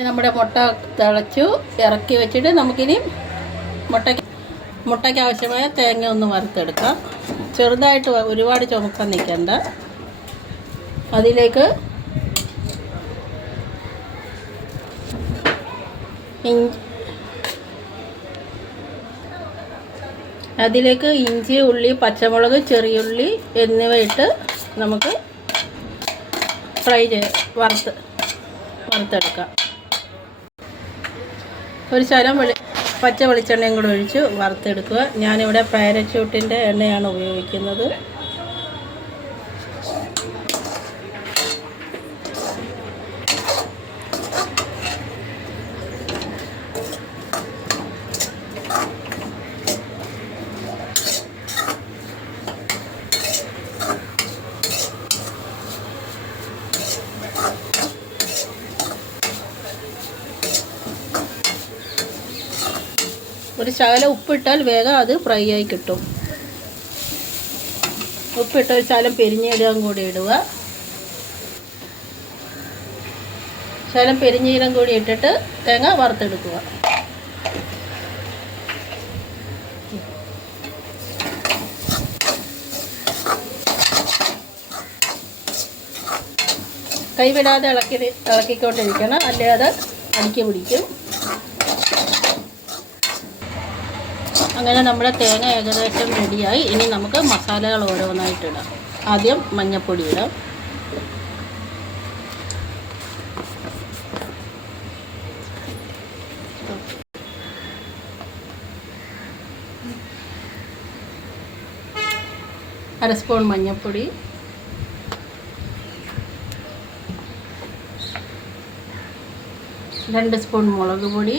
നമ്മുടെ മുട്ട തിളച്ചു ഇറക്കി വെച്ചിട്ട് നമുക്കിനി മുട്ടയ്ക്ക് ആവശ്യമായ തേങ്ങ ഒന്ന് വറുത്തെടുക്കാം. ചെറുതായിട്ട് ഒരുപാട് ചുമക്കാൻ നിൽക്കണ്ട. അതിലേക്ക് ഇഞ്ചി, ഉള്ളി, പച്ചമുളക്, ചെറിയുള്ളി എന്നിവ ഇട്ട് നമുക്ക് വറുത്തെടുക്കാം. ഒരു ശകലം പച്ച വെളിച്ചെണ്ണയും കൂടെ ഒഴിച്ച് വറുത്തെടുക്കുക. ഞാനിവിടെ പാരച്യൂട്ടിൻ്റെ എണ്ണയാണ് ഉപയോഗിക്കുന്നത്. ഒരു ശകലം ഉപ്പിട്ടാൽ വേഗം അത് ഫ്രൈ ആയി കിട്ടും. ഉപ്പിട്ട് ഒരു ശകലം പെരിഞ്ജീരകം കൂടി ഇടുക. ശകലം പെരിഞ്ജീരകം കൂടി ഇട്ടിട്ട് തേങ്ങ വറുത്തെടുക്കുക. കൈവിടാതെ ഇളക്കിക്കൊണ്ടിരിക്കണം, അല്ലാതെ അടിക്ക് പിടിക്കും. അങ്ങനെ നമ്മുടെ തേങ്ങ ഏകദേശം റെഡിയായി. ഇനി നമുക്ക് മസാലകൾ ഓരോന്നായിട്ടിടാം. ആദ്യം മഞ്ഞൾപ്പൊടി ഇടാം. അര സ്പൂൺ മഞ്ഞൾപ്പൊടി, രണ്ട് സ്പൂൺ മുളക് പൊടി.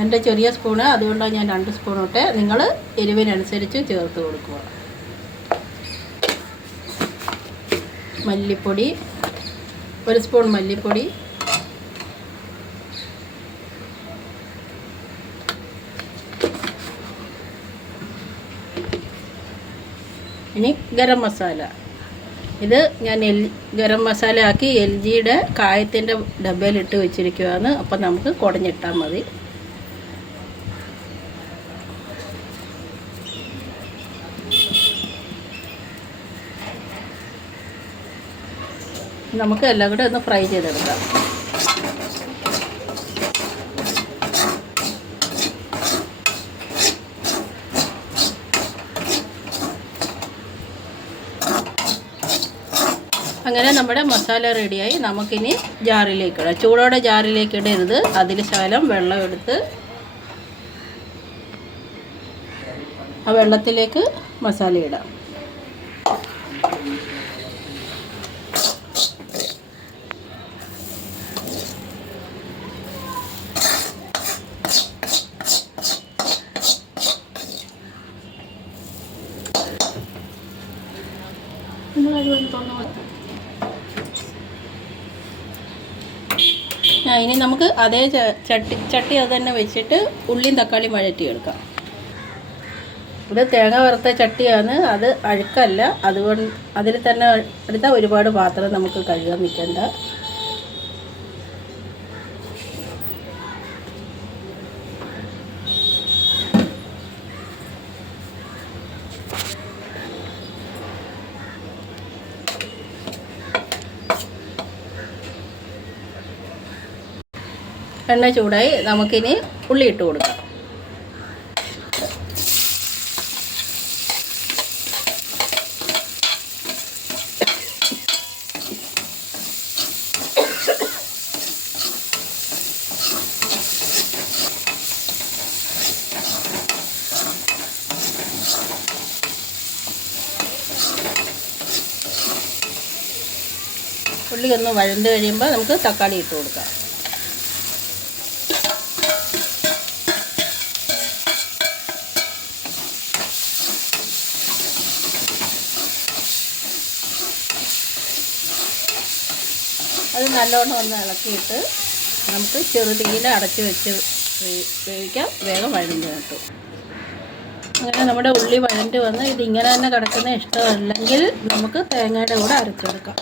എൻ്റെ ചെറിയ സ്പൂണ്, അതുകൊണ്ടാണ് ഞാൻ 2 സ്പൂൺ ഇട്ട്. നിങ്ങൾ എരിവിനനുസരിച്ച് ചേർത്ത് കൊടുക്കുക. മല്ലിപ്പൊടി, 1 സ്പൂൺ മല്ലിപ്പൊടി. ഇനി ഗരം മസാല. ഇത് ഞാൻ ഗരം മസാല ആക്കി LGയുടെ കായത്തിൻ്റെ ഡബ്ബയിലിട്ട് വെച്ചിരിക്കുകയാണ്. അപ്പം നമുക്ക് കുടഞ്ഞിട്ടാൽ മതി. നമുക്ക് എല്ലാം കൂടെ ഒന്ന് ഫ്രൈ ചെയ്തെടുക്കാം. അങ്ങനെ നമ്മുടെ മസാല റെഡിയായി. നമുക്കിനി ജാറിലേക്ക് ഇടാം. ചൂടോടെ ജാറിലേക്ക് ഇടരുത്. അതിൽ ശകലം വെള്ളം എടുത്ത് ആ വെള്ളത്തിലേക്ക് മസാല ഇടാം. ഇനി നമുക്ക് അതേ ചട്ടി അത് തന്നെ വെച്ചിട്ട് ഉള്ളിയും തക്കാളിയും വഴറ്റിയെടുക്കാം. ഇത് തേങ്ങ വറുത്ത ചട്ടിയാണ്, അത് അഴുക്കല്ല. അതുകൊണ്ട് അതിൽ തന്നെ എടുത്താൽ ഒരുപാട് പാത്രം നമുക്ക് കഴുകാൻ നിൽക്കണ്ട. എണ്ണ ചൂടായി. നമുക്കിനി ഉള്ളി ഇട്ട് കൊടുക്കാം. ഉള്ളി ഒന്ന് വഴണ്ട് കഴിയുമ്പോൾ നമുക്ക് തക്കാളി ഇട്ട് കൊടുക്കാം. അത് നല്ലോണം ഒന്ന് ഇളക്കിയിട്ട് നമുക്ക് ചെറുതീയിൽ അടച്ച് വെച്ച് വേവിക്കാം. വേഗം വഴണ്ട് കിട്ടും. അങ്ങനെ നമ്മുടെ ഉള്ളി വഴണ്ട് വന്ന് ഇതിങ്ങനെ തന്നെ കിടക്കുന്ന ഇഷ്ടമല്ലെങ്കിൽ നമുക്ക് തേങ്ങയുടെ കൂടെ അരച്ചെടുക്കാം.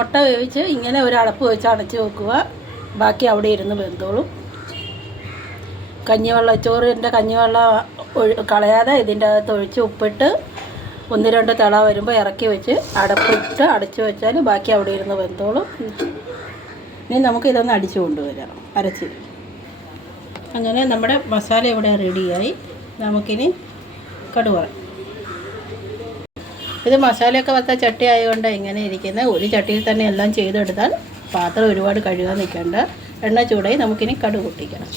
മുട്ട വേവിച്ച് ഇങ്ങനെ ഒരു അടപ്പ് വെച്ച് അടച്ച് വെക്കുക. ബാക്കി അവിടെ ഇരുന്ന് വെന്തോളും. കഞ്ഞിവെള്ളം, ചോറിൻ്റെ കഞ്ഞിവെള്ളം കളയാതെ ഇതിൻ്റെ അകത്ത് ഒഴിച്ച് ഉപ്പിട്ട് 1-2 തിള വരുമ്പോൾ ഇറക്കി വെച്ച് അടപ്പിട്ട് അടച്ച് വെച്ചാൽ ബാക്കി അവിടെ ഇരുന്ന് വെന്തോളും. ഇനി നമുക്കിതൊന്ന് അടിച്ചു കൊണ്ടുവരാം, അരച്ച്. അങ്ങനെ നമ്മുടെ മസാല ഇവിടെ റെഡിയായി. നമുക്കിനി കടുവറ. ഇത് മസാലയൊക്കെ വത്ത ചട്ടി ആയതുകൊണ്ട് ഇങ്ങനെ ഇരിക്കുന്നത്. ഒരു ചട്ടിയിൽ തന്നെ എല്ലാം ചെയ്തെടുത്താൽ പാത്രം ഒരുപാട് കഴുകാൻ നിൽക്കേണ്ട. എണ്ണ ചൂടായി നമുക്കിനി കടുക് പൊട്ടിക്കണം.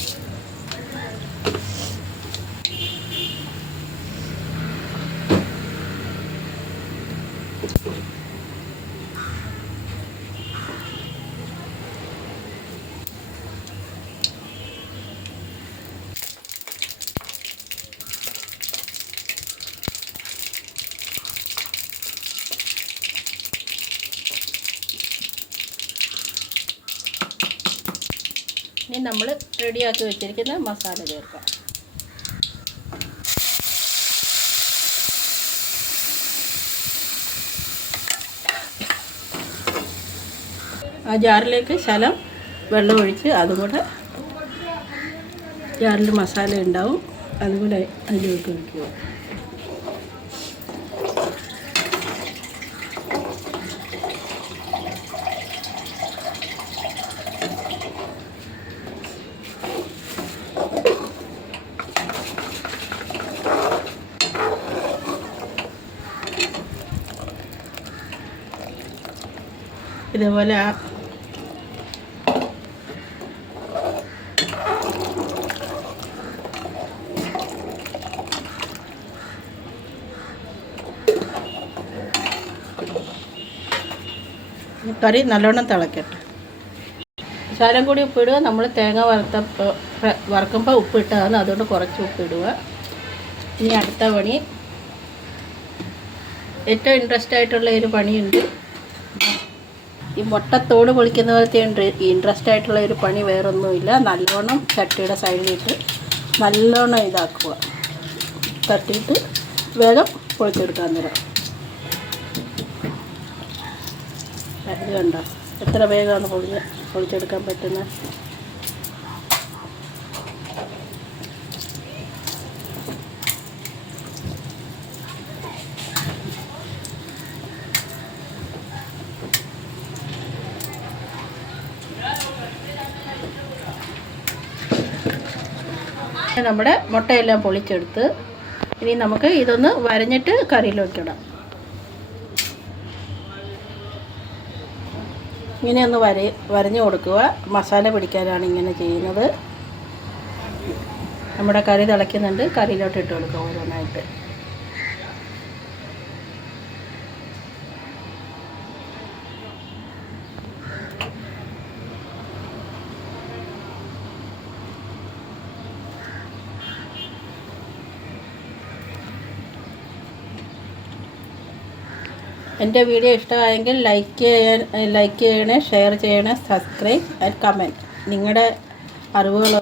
ഇനി നമ്മൾ റെഡിയാക്കി വെച്ചിരിക്കുന്ന മസാല ചേർക്കാം. ആ ജാറിലേക്ക് ശകലം വെള്ളം ഒഴിച്ച് അതുകൂടെ ജാറിൽ മസാല ഉണ്ടാവും, അതുകൂടെ അതിലേക്ക് ഒഴിക്കുക. ഇതേപോലെ കറി നല്ലോണം തിളക്കട്ടെ. ശകലം കൂടി ഉപ്പിടുക. നമ്മൾ തേങ്ങ വറുക്കുമ്പോൾ ഉപ്പിട്ടതാണ്, അതുകൊണ്ട് കുറച്ച് ഉപ്പിടുക. ഇനി അടുത്ത പണി, ഏറ്റവും ഇൻട്രസ്റ്റ് ആയിട്ടുള്ള ഒരു പണിയുണ്ട്. ഈ മുട്ടത്തോട് പൊളിക്കുന്ന പോലത്തെ ഇൻട്രസ്റ്റ് ആയിട്ടുള്ള ഒരു പണി വേറൊന്നുമില്ല. നല്ലോണം ചട്ടിയുടെ സൈഡിലിട്ട് നല്ലോണം ഇതാക്കുക, തട്ടിയിട്ട് വേഗം പൊളിച്ചെടുക്കാൻ തരാം. ഇത് കണ്ടോ എത്ര വേഗമാണ് പൊളിച്ചെടുക്കാൻ പറ്റുന്നത്. നമ്മുടെ മുട്ടയെല്ലാം പൊളിച്ചെടുത്ത് ഇനി നമുക്ക് ഇതൊന്ന് വരഞ്ഞിട്ട് കറിയിലോട്ടിടാം. ഇങ്ങനെയൊന്ന് വരഞ്ഞു കൊടുക്കുക. മസാല പിടിക്കാനാണ് ഇങ്ങനെ ചെയ്യുന്നത്. നമ്മുടെ കറി തിളയ്ക്കുന്നുണ്ട്, കറിയിലോട്ട് ഇട്ട് കൊടുക്കുക ഓരോന്നായിട്ട്. എൻ്റെ വീഡിയോ ഇഷ്ടമായെങ്കിൽ ലൈക്ക് ചെയ്യണേ, ഷെയർ ചെയ്യണേ, സബ്സ്ക്രൈബ് ആൻഡ് കമൻറ്റ്. നിങ്ങളുടെ അറിവുകൾ,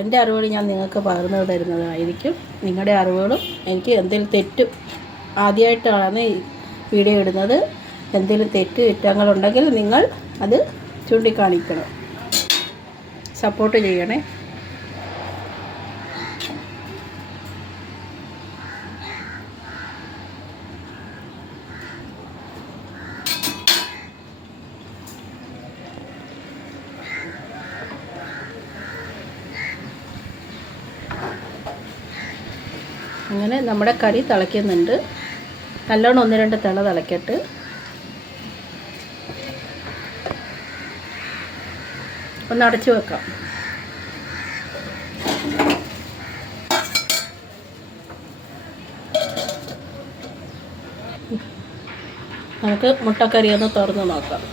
എൻ്റെ അറിവുകൾ ഞാൻ നിങ്ങൾക്ക് പകർന്നു തരുന്നതായിരിക്കും. നിങ്ങളുടെ അറിവുകളും എനിക്ക് എന്തെങ്കിലും തെറ്റ്, ആദ്യമായിട്ടാണ് ഈ വീഡിയോ ഇടുന്നത്, എന്തെങ്കിലും കുറ്റങ്ങളുണ്ടെങ്കിൽ നിങ്ങൾ അത് ചൂണ്ടിക്കാണിക്കണം. സപ്പോർട്ട് ചെയ്യണേ. അങ്ങനെ നമ്മുടെ കറി തിളയ്ക്കുന്നുണ്ട്. നല്ലോണം 1-2 തിള തിളയ്ക്കട്ട്. ഒന്ന് അടച്ചു വെക്കാം. നമുക്ക് മുട്ടക്കറി ഒന്ന് തുറന്ന് നോക്കാം.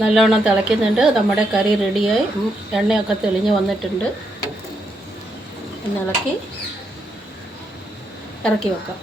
നല്ലോണം തിളയ്ക്കുന്നുണ്ട്. നമ്മുടെ കറി റെഡിയായി, എണ്ണയൊക്കെ തെളിഞ്ഞ് വന്നിട്ടുണ്ട്. ഇളക്കി ഇറക്കി വെക്കാം.